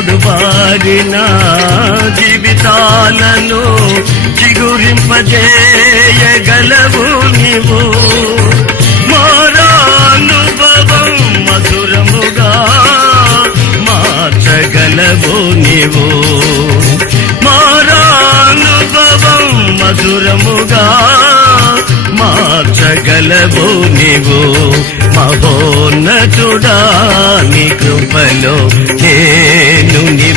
Mode బారిన జీవితాలను చిగురింపజేయగలవు నీవు. మారానుభవం మధురముగా మార్చగలవు నీవు. మారానుభవం మధురముగా మార్చగలవు నీవు. మహోన్నతుడా నీ కృపలో హే